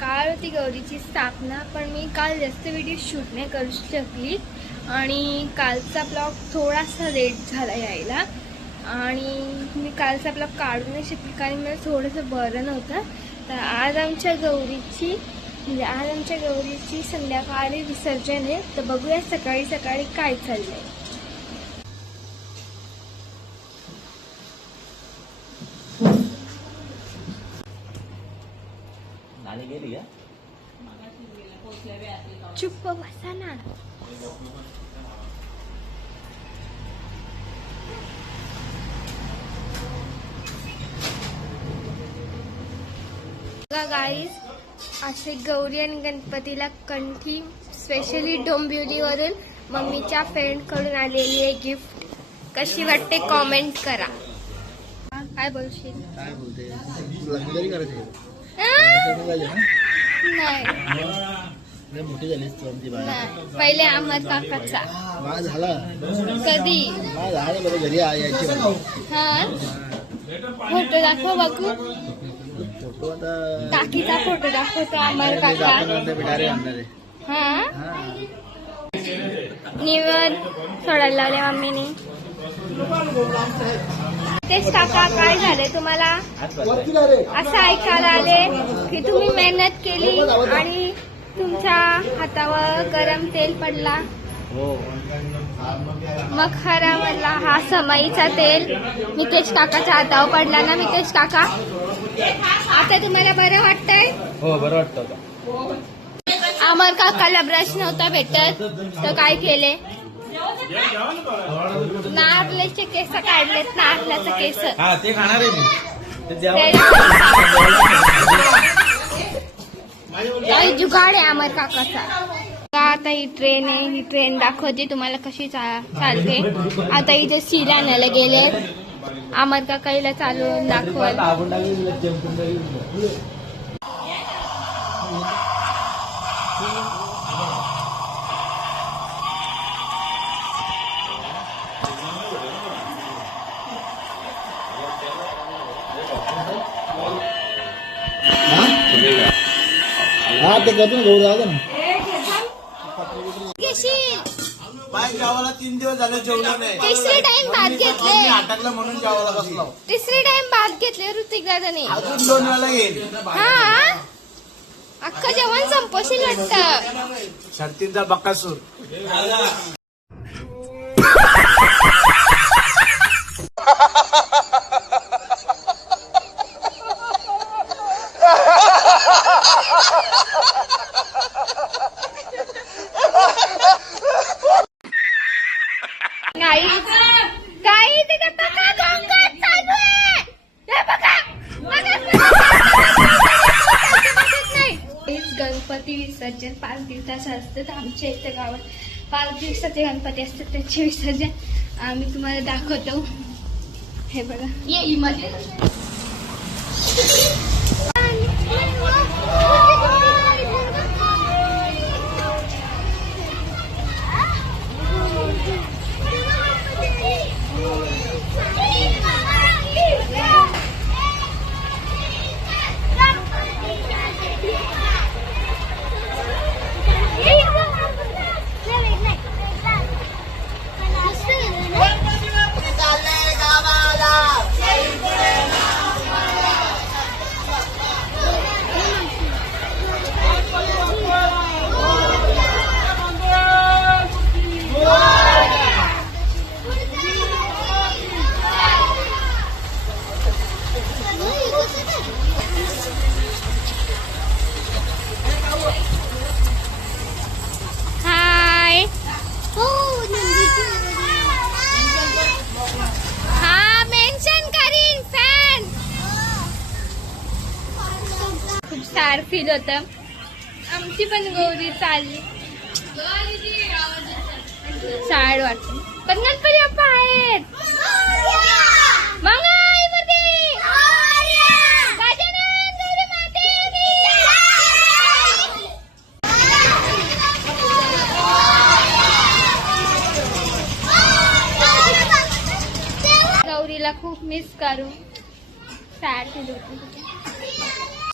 काल होती गौरीची स्थापना, पण मी काल जास्त व्हिडिओ शूट नाही करू शकली आणि कालचा ब्लॉग थोडासा लेट झाला यायला आणि मी कालचा ब्लॉग काढू नाही शकली कारण मला थोडंसं बरं नव्हतं. तर आज आमच्या गौरीची संध्याकाळी विसर्जन आहे. तर बघूया सकाळी सकाळी काय चाललंय. चुप बसा ना. गाईस, असे गौरी आणि गणपतीला कंठी स्पेशली डोंबिवलीवरून मम्मीच्या फ्रेंड कडून आलेली आहे गिफ्ट. कशी वाटते कॉमेंट करा. काय बोलशील? काय बोलते? लग्न करायचं नाही, मोठी झालीस तू आमची बाळा. पहिले अहमद काकाचा माझा झाला कधी झालं बरं घरी यायची. हा फोटो दाखव बघू. फोटो आता काकीचा फोटो दाखवतो अमर काका. हा निवर सोडायला लावले मम्मीने. तेच काका, काय झाले तुम्हाला असं ऐकायला आले की तुम्ही मेहनत केली आणि तुमच्या हातावर गरम तेल पडला. मग खरा म्हणला हा समईचा तेल मितेश काकाच्या हातावर पडला ना. मितेश काका, आता तुम्हाला बरं वाटतंय? हो, बरं वाटतं. अमर काकाला ब्रश नव्हता भेटत तर काय केले? नारळाचे केस काढलेत. नारळाचं केस ते खाणार आहे काही जुगाड आहे अमर काकाचा. आता ही ट्रेन आहे. ही ट्रेन दाखवते तुम्हाला कशी चालते. आता इथे सील आणायला गेले. अमर काका हिला चालवून दाखवल. हा ते करून घेऊ जाऊ ना. जेवायला 3 दिवस झाले जेवलं नाही. तिसरी टाइम भात घेतले. अटकलं म्हणून जेवायला बसलो. तिसरी टाइम भात घेतले ऋतिक दादाने. अजून 2 वेळा येईल. हा अख्खं जेवण संपवशील वाटतं. शर्तींचा बक्कासूर. काही तिथे बघा गंगात चालू आहे. हे बघा गणपती विसर्जन 5 दिवसाचं असतं. आमच्या इथे गावात 5 दिवसाचे गणपती असतात. त्याचे विसर्जन आम्ही तुम्हाला दाखवतो. हे बघा ये मध्ये सॅड फील होत. आमची पण गौरी चालली. सॅड वाटत पण गणपती बाप्पा आहेत. गौरीला खूप मिस करू. सॅड फील होत.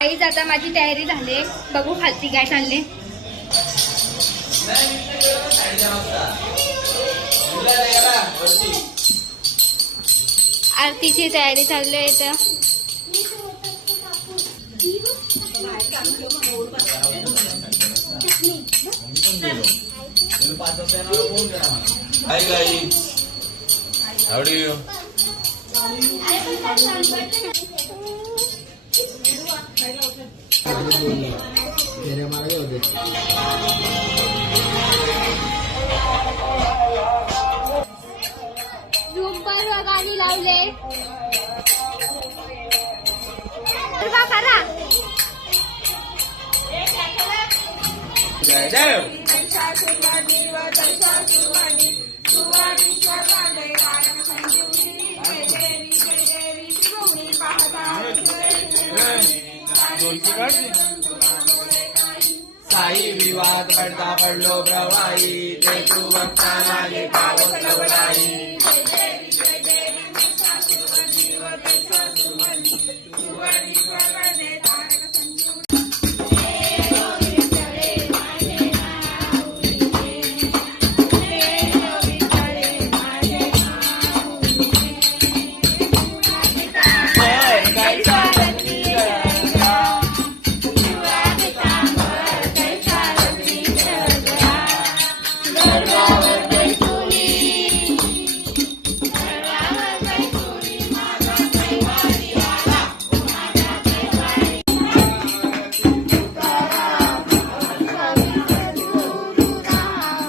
आईच आता माझी तयारी झाली. बघू खालती काय चालले. आरतीची तयारी चालली आहे इथं. Hi guys, how do you? फेऱ्या मारायला होते. झुंबर गाणी लावले. गरबा करा. Jai Dev. साई विवाद पडता पडलो प्रवाही ते तू बघताना कावलाई.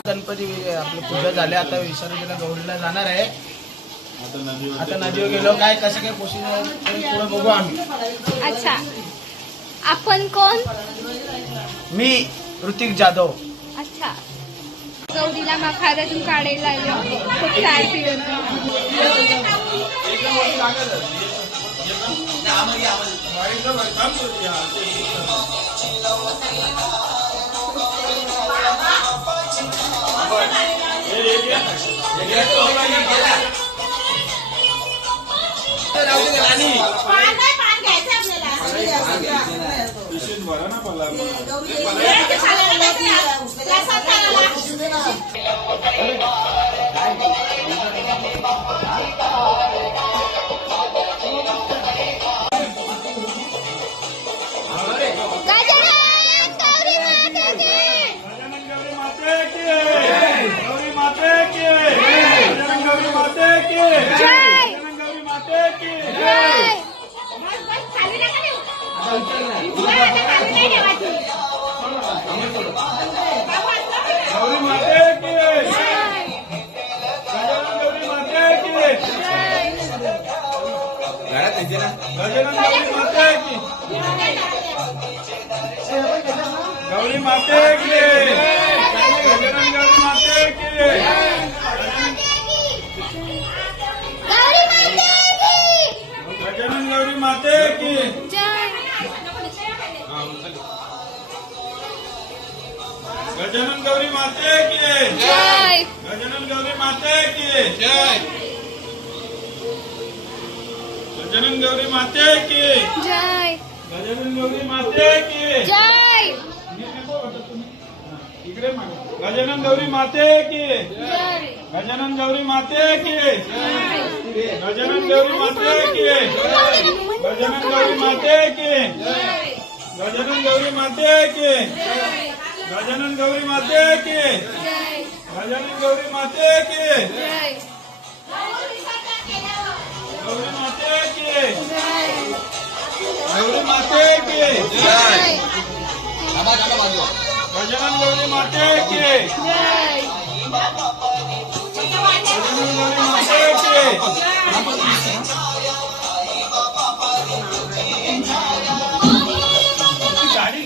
गणपती आपली पूजा झाली. आता विसर्जन गौरीला जाणार आहे. आता नदीवर गेलो. काय कसं काय पुढे बघू आम्ही. अच्छा, आपण कोण? मी ऋतिक जाधव. अच्छा, गौरीला मखारातून काढायला लागले होते. खूप सारखी गौरी माते की गजानन गौरी माते की गजानन गौरी माते की गजानन गौरी माते की जय. गजानन गौरी माते की जय गजानन गौरी माते की जय. गजानन गौरी माते की जय. इकडे मागे. गजानन गौरी माते की जय. गजानन गौरी माते की गजानन गौरी माते की गजानन गौरी माते की गजानन गौरी माते की गजानन गौरी माते की जय. गजानन गौरी माते की जय. गौरी माते की जय. गौरी माते की जय. गजानन गौरी माते की जय. गजानन गौरी माते की गाडी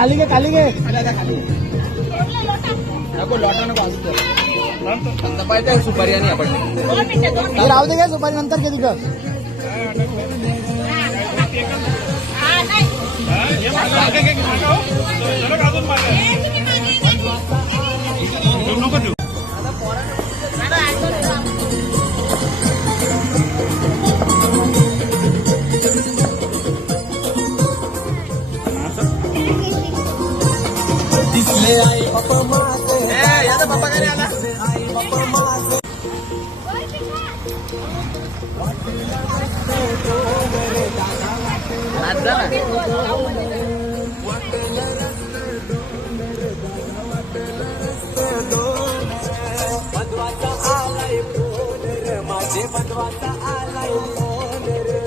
खाली घे खाली घे नको लोटा नको असं पाहिजे सुपारी आणि आपण राहू दे काय सुपारी नंतर कधी कर दिसले आई बाप्पा माझे याचा बाप्पा काय आला आई बाप्पा माझे बंधवाचा आलाय फोन रे माझे बंधवाचा आलाय फोन रे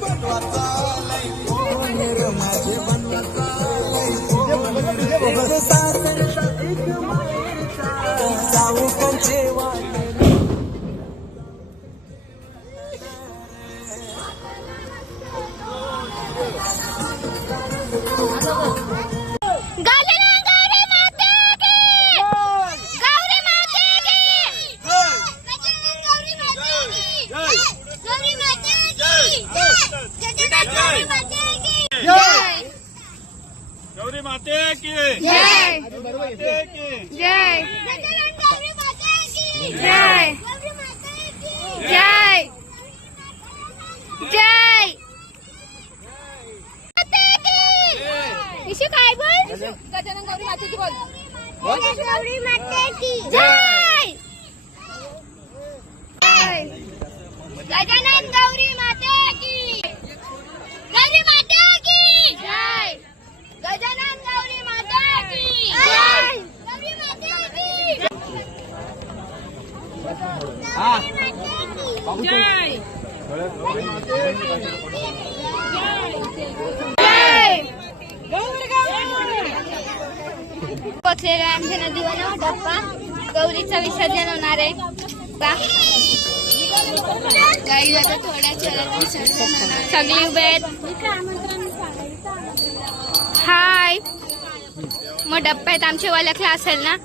बंधवाचा आलाय फोन रे माझे बंधवाचा आलाय फोन सासरचा एक मायेचा जाऊ कंचे गौरी माते की जय माते की जय जय जय जय इशू काय बोल गजानन गौरी माते की बोल गौरी माते की जय गजानन गौरी माते की गौरी माते की जय गजानन गौरी माता की जय गौरी माता की जय पोचलेला आमच्या नदीवर डप्पा गौरीचं विसर्जन होणार आहे काही आता थोड्या चरण विसर्जन सगळी उभे आहेत हाय मग डप्प्यात आमचे ओळखलं असेल ना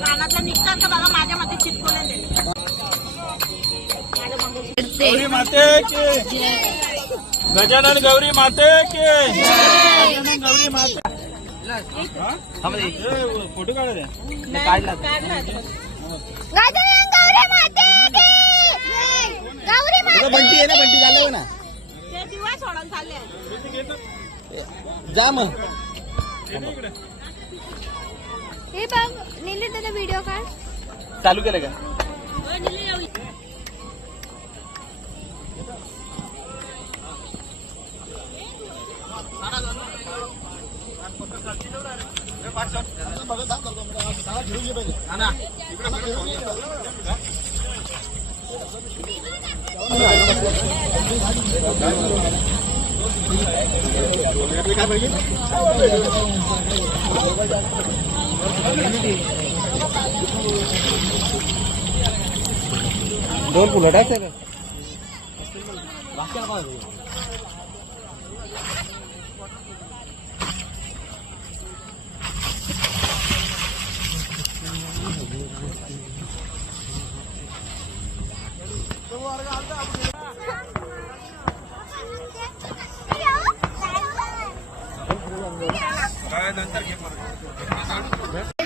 कानातलं निघतात का बघा माझ्या मते चिपकवलेले गौरी माते की गजानन गौरी माते की गजानन गौरी माते फोटो काढा द्या गजानन गौरी माते की गौरी माते जा मग हे बघ नेले त्याचा व्हिडिओ काढ. चालू केलं का? दोन पुलट आहे सर.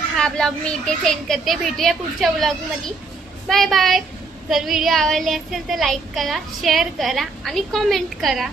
हा ब्लॉग मी इथे सेंड करते. भेटूया पुढच्या ब्लॉग मध्ये. Bye bye. जर व्हिडिओ आवडले असेल तर लाईक करा, शेअर करा आणि कमेंट करा.